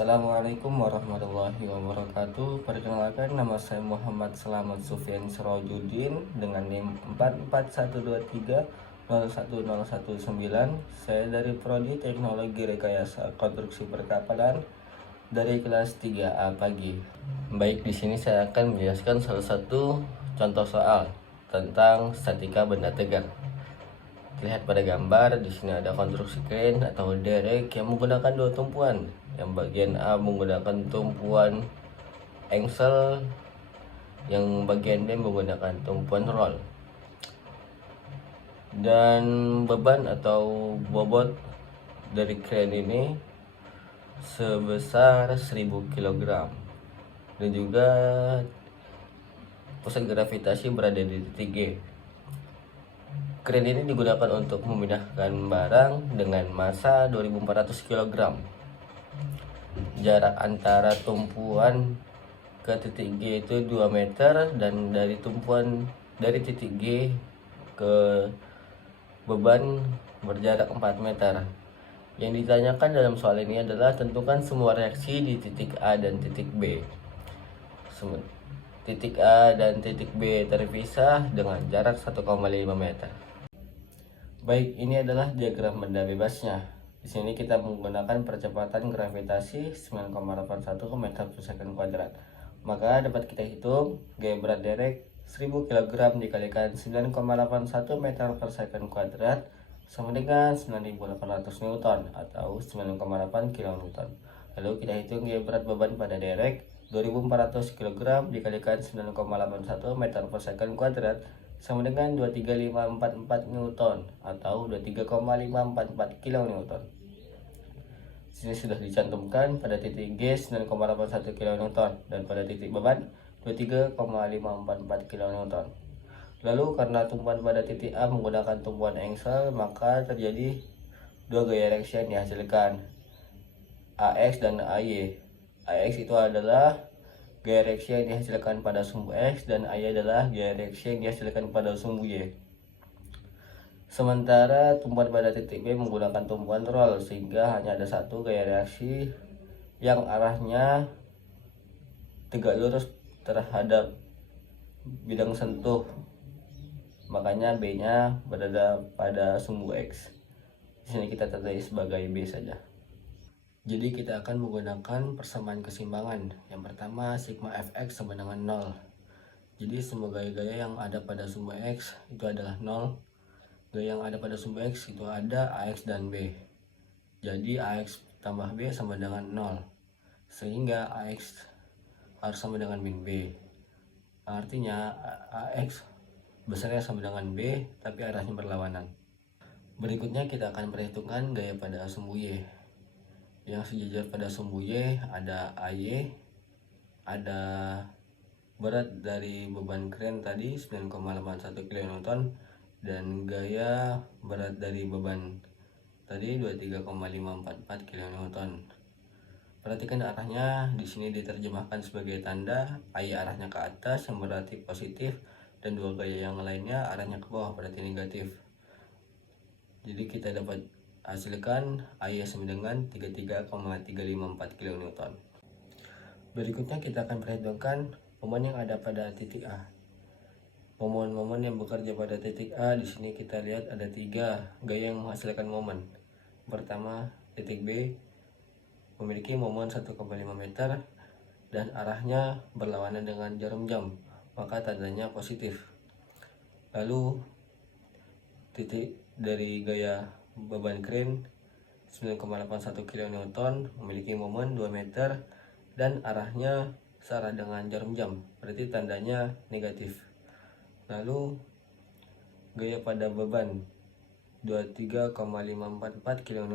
Assalamualaikum warahmatullahi wabarakatuh. Perkenalkan, nama saya Muhammad Selamat Sufyan Sirojudin dengan NIM 4412301019. Saya dari Prodi Teknologi Rekayasa Konstruksi Perkapalan dari kelas 3A pagi. Baik, di sini saya akan menjelaskan salah satu contoh soal tentang statika benda tegak. Lihat pada gambar, di sini ada konstruksi crane atau derek yang menggunakan dua tumpuan. Yang bagian A menggunakan tumpuan engsel, yang bagian B menggunakan tumpuan roll. Dan beban atau bobot dari crane ini sebesar 1000 kg. Dan juga pusat gravitasi berada di titik G. Crane ini digunakan untuk memindahkan barang dengan massa 2400 kg. Jarak antara tumpuan ke titik G itu 2 meter, dan dari titik G ke beban berjarak 4 meter. Yang ditanyakan dalam soal ini adalah tentukan semua reaksi di titik A dan titik B. Titik A dan titik B terpisah dengan jarak 1,5 meter. Baik, ini adalah diagram benda bebasnya. Di sini kita menggunakan percepatan gravitasi 9,81 meter per second kuadrat. Maka dapat kita hitung gaya berat derek 1000 kg dikalikan 9,81 meter per second kuadrat sama dengan 9800 Newton atau 9,8 kN. Lalu kita hitung gaya berat beban pada derek 2400 kg dikalikan 9,81 meter per second kuadrat sama dengan 23544 Newton atau 23,544 kN. Sini sudah dicantumkan pada titik G 9,81 kN dan pada titik beban 23,544 kN. Lalu karena tumpuan pada titik A menggunakan tumpuan engsel, maka terjadi dua gaya reaksi yang dihasilkan, AX dan AY. AX itu adalah gaya reaksi yang dihasilkan pada sumbu X dan AY adalah gaya reaksi yang dihasilkan pada sumbu Y. Sementara tumpuan pada titik B menggunakan tumpuan roll, sehingga hanya ada satu gaya reaksi yang arahnya tegak lurus terhadap bidang sentuh. Makanya B-nya berada pada sumbu X. Di sini kita tandai sebagai B saja. Jadi kita akan menggunakan persamaan keseimbangan. Yang pertama, sigma fx sama dengan 0. Jadi semua gaya-gaya yang ada pada sumbu X itu adalah 0. Gaya yang ada pada sumbu X itu ada AX dan B. Jadi AX tambah B sama dengan 0. Sehingga AX harus sama dengan min B. Artinya AX besarnya sama dengan B, tapi arahnya berlawanan. Berikutnya kita akan perhitungkan gaya pada sumbu Y. Yang sejajar pada sumbu Y ada AY, ada berat dari beban crane tadi 9,81 kN, dan gaya berat dari beban tadi 23,544 kN. Perhatikan arahnya, di sini diterjemahkan sebagai tanda AY arahnya ke atas yang berarti positif, dan dua gaya yang lainnya arahnya ke bawah berarti negatif. Jadi kita dapat hasilkan AY sama dengan 33,354 kN. Berikutnya kita akan perhitungkan momen yang ada pada titik A. Momen-momen yang bekerja pada titik A, di sini kita lihat ada 3 gaya yang menghasilkan momen. Pertama, titik B memiliki momen 1,5 meter dan arahnya berlawanan dengan jarum jam, maka tandanya positif. Lalu titik dari gaya beban crane 9,81 kN memiliki momen 2 meter dan arahnya searah dengan jarum jam, berarti tandanya negatif. Lalu gaya pada beban 23,544 kN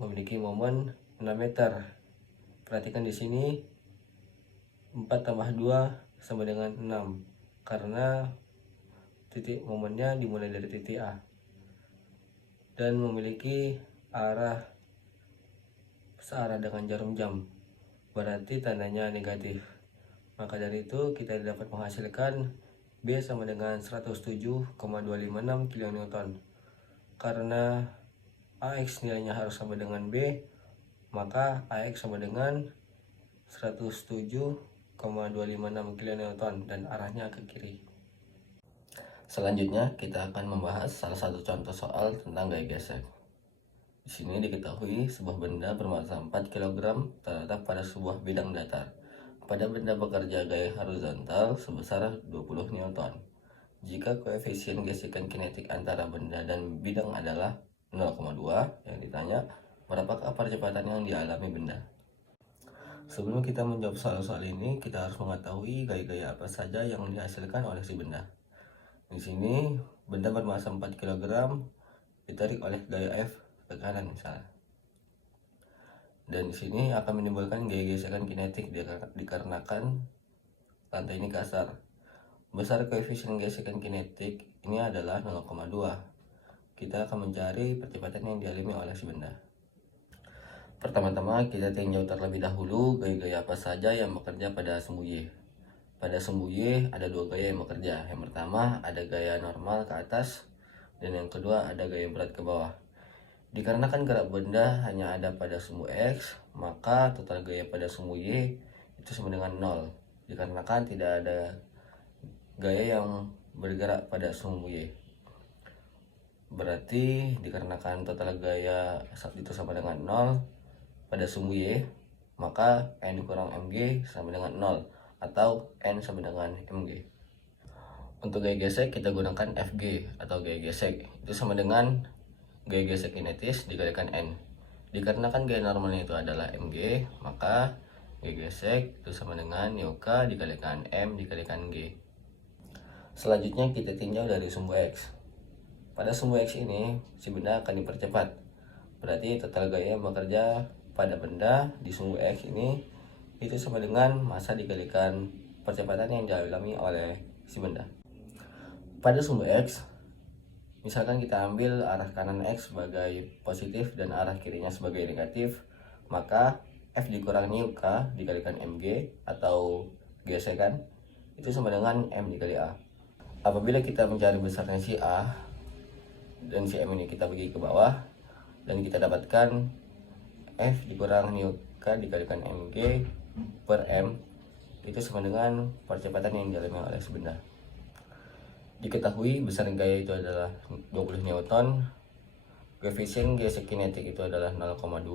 memiliki momen 6 meter. Perhatikan di sini 4 tambah 2 sama dengan 6, karena titik momennya dimulai dari titik A dan memiliki arah searah dengan jarum jam, berarti tandanya negatif. Maka dari itu kita dapat menghasilkan B sama dengan 107,256 kN. Karena AX nilainya harus sama dengan B, maka AX sama dengan 107,256 kN dan arahnya ke kiri. Selanjutnya kita akan membahas salah satu contoh soal tentang gaya gesek. Di sini diketahui sebuah benda bermassa 4 kg terletak pada sebuah bidang datar. Pada benda bekerja gaya horizontal sebesar 20 Newton. Jika koefisien gesekan kinetik antara benda dan bidang adalah 0,2, yang ditanya berapakah percepatan yang dialami benda. Sebelum kita menjawab soal-soal ini, kita harus mengetahui gaya-gaya apa saja yang dihasilkan oleh si benda. Di sini benda bermassa 4 kg ditarik oleh gaya F ke kanan misalnya. Dan di sini akan menimbulkan gaya gesekan kinetik dikarenakan lantai ini kasar. Besar koefisien gesekan kinetik ini adalah 0,2. Kita akan mencari percepatan yang dialami oleh si benda. Pertama-tama kita tinjau terlebih dahulu gaya-gaya apa saja yang bekerja pada sumbu Y. Pada sumbu Y ada dua gaya yang bekerja. Yang pertama ada gaya normal ke atas, dan yang kedua ada gaya berat ke bawah. Dikarenakan gerak benda hanya ada pada sumbu X, maka total gaya pada sumbu Y itu sama dengan 0. Dikarenakan tidak ada gaya yang bergerak pada sumbu Y. Berarti dikarenakan total gaya itu sama dengan 0 pada sumbu Y, maka N dikurang Mg sama dengan 0 atau N sama dengan Mg. Untuk gaya gesek kita gunakan Fg atau gaya gesek, itu sama dengan gaya gesek kinetis dikalikan N. Dikarenakan gaya normalnya itu adalah Mg, maka gaya gesek itu sama dengan K dikalikan M dikalikan G. Selanjutnya kita tinjau dari sumbu X. Pada sumbu X ini si benda akan dipercepat. Berarti total gaya yang bekerja pada benda di sumbu X ini itu sama dengan massa dikalikan percepatan yang dialami oleh si benda. Pada sumbu X, misalkan kita ambil arah kanan X sebagai positif dan arah kirinya sebagai negatif, maka F dikurang K dikalikan Mg atau gesekan itu sama dengan M dikali A. Apabila kita mencari besarnya si A dan si M ini kita bagi ke bawah, dan kita dapatkan F dikurang K dikalikan Mg per M itu sama dengan percepatan yang dialami oleh si benda. Diketahui besar gaya itu adalah 20 Newton, koefisien gesek kinetik itu adalah 0,2,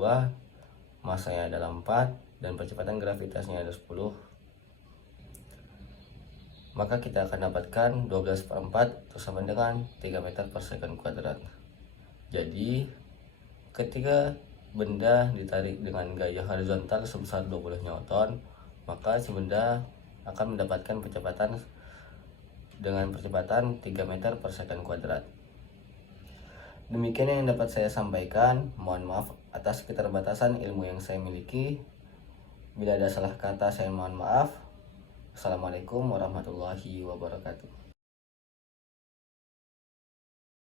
massanya adalah 4, dan percepatan gravitasnya ada 10. Maka kita akan dapatkan 12 per 4 itu sama dengan 3 meter per second kuadrat. Jadi ketika benda ditarik dengan gaya horizontal sebesar 20 Newton, maka si benda akan mendapatkan percepatan dengan percepatan 3 meter per second kuadrat. Demikian yang dapat saya sampaikan. Mohon maaf atas keterbatasan ilmu yang saya miliki. Bila ada salah kata saya mohon maaf. Assalamualaikum warahmatullahi wabarakatuh.